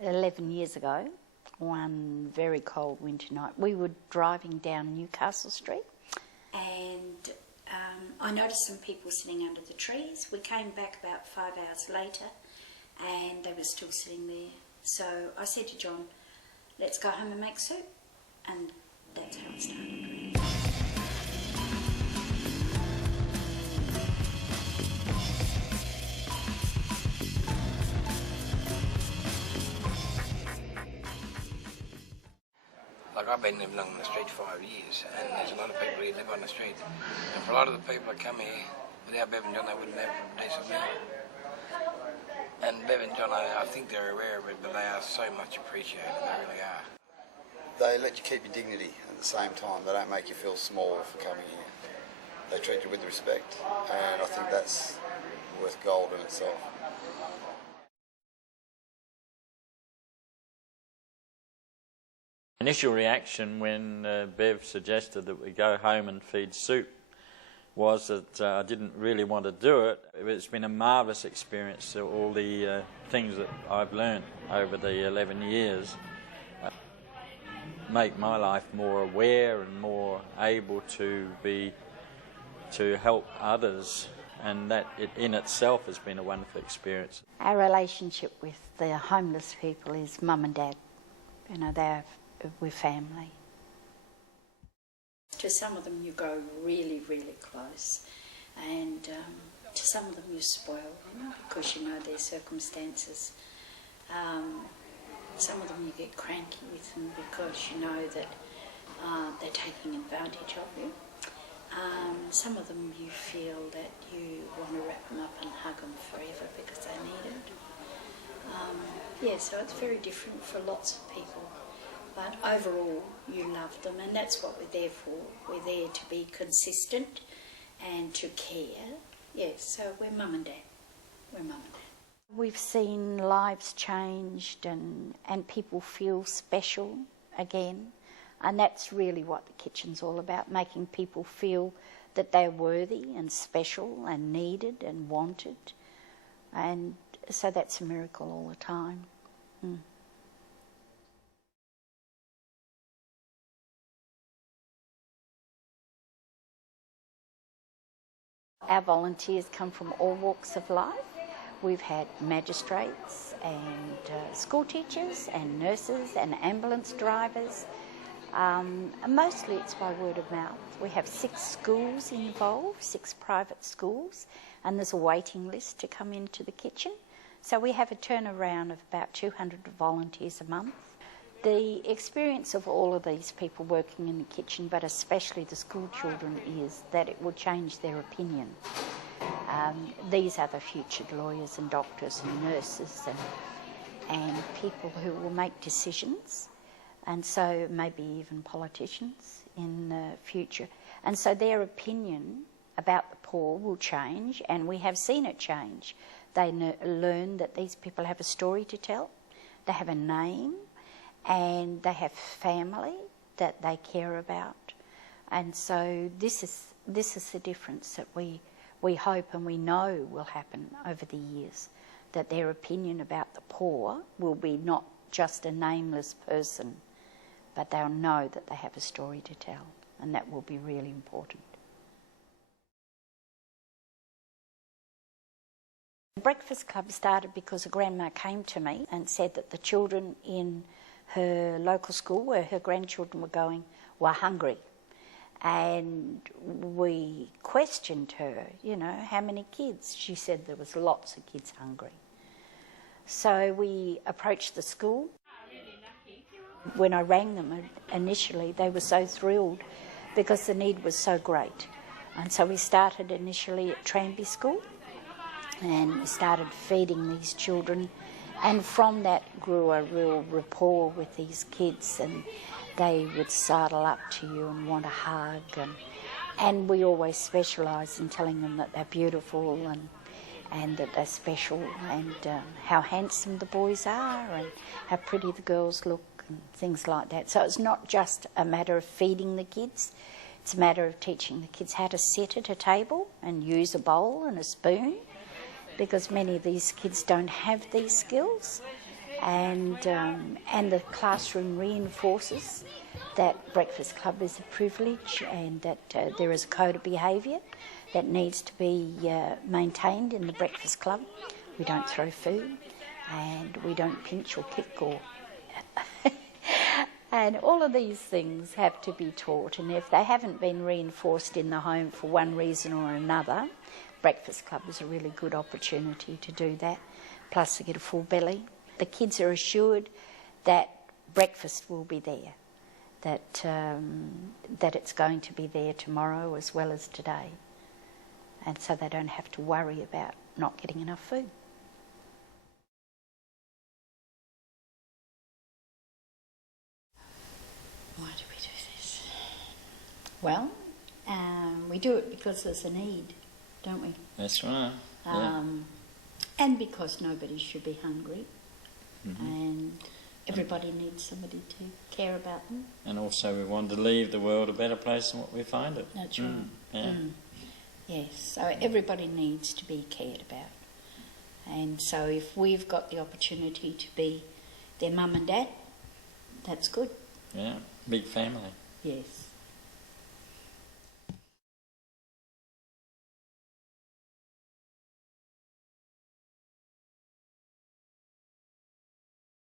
11 years ago, one very cold winter night, we were driving down Newcastle Street and I noticed some people sitting under the trees. We came back about 5 hours later and they were still sitting there. So I said to John, let's go home and make soup. And that's how it started, really. Like, I've been living on the street 5 years, and there's a lot of people who live on the street. And for a lot of the people that come here, without Bev and John, they wouldn't have a decent meal. And Bev and John, I think they're aware of it, but they are so much appreciated, they really are. They let you keep your dignity at the same time. They don't make you feel small for coming here. They treat you with respect, and I think that's worth gold in itself. Initial reaction when Bev suggested that we go home and feed soup was that I didn't really want to do it. It's been a marvellous experience, all the things that I've learned over the 11 years make my life more aware and more able to help others, and that in itself has been a wonderful experience. Our relationship with the homeless people is mum and dad. You know, we're family. To some of them you grow really, really close, and to some of them you spoil them because you know their circumstances. Some of them you get cranky with them because you know that they're taking advantage of you. Some of them you feel that you want to wrap them up and hug them forever because they need it. So it's very different for lots of people. But overall, you love them, and that's what we're there for. We're there to be consistent and to care. So we're mum and dad. We're mum and dad. We've seen lives changed and people feel special again. And that's really what the kitchen's all about, making people feel that they're worthy and special and needed and wanted. And so that's a miracle all the time. Our volunteers come from all walks of life. We've had magistrates and school teachers and nurses and ambulance drivers. Mostly it's by word of mouth. We have 6 schools involved, 6 private schools, and there's a waiting list to come into the kitchen. So we have a turnaround of about 200 volunteers a month. The experience of all of these people working in the kitchen, but especially the school children, is that it will change their opinion. These are the future lawyers and doctors and nurses and people who will make decisions, and so maybe even politicians in the future. And so their opinion about the poor will change, and we have seen it change. They learn that these people have a story to tell, they have a name, and they have family that they care about. And so this is the difference that we hope and we know will happen over the years, that their opinion about the poor will be not just a nameless person, but they'll know that they have a story to tell, and that will be really important. The Breakfast Club started because a grandma came to me and said that the children in her local school where her grandchildren were going were hungry. And we questioned her, how many kids? She said there was lots of kids hungry. So we approached the school. When I rang them initially, they were so thrilled because the need was so great. And so we started initially at Tranby School, and we started feeding these children, and from that grew a real rapport with these kids, and they would sidle up to you and want a hug, and we always specialise in telling them that they're beautiful and that they're special, and how handsome the boys are and how pretty the girls look and things like that. So it's not just a matter of feeding the kids, it's a matter of teaching the kids how to sit at a table and use a bowl and a spoon, because many of these kids don't have these skills, and the classroom reinforces that Breakfast Club is a privilege and that there is a code of behaviour that needs to be maintained in the Breakfast Club. We don't throw food and we don't pinch or kick or... And all of these things have to be taught, and if they haven't been reinforced in the home for one reason or another, Breakfast Club is a really good opportunity to do that. Plus they get a full belly. The kids are assured that breakfast will be there, that it's going to be there tomorrow as well as today, and so they don't have to worry about not getting enough food. Why do we do this? Well, we do it because there's a need, don't we? That's right. Yeah. And because nobody should be hungry, and everybody needs somebody to care about them. And also we want to leave the world a better place than what we find it. That's right. Yeah. Yes, so everybody needs to be cared about. And so if we've got the opportunity to be their mum and dad, that's good. Yeah, big family. Yes.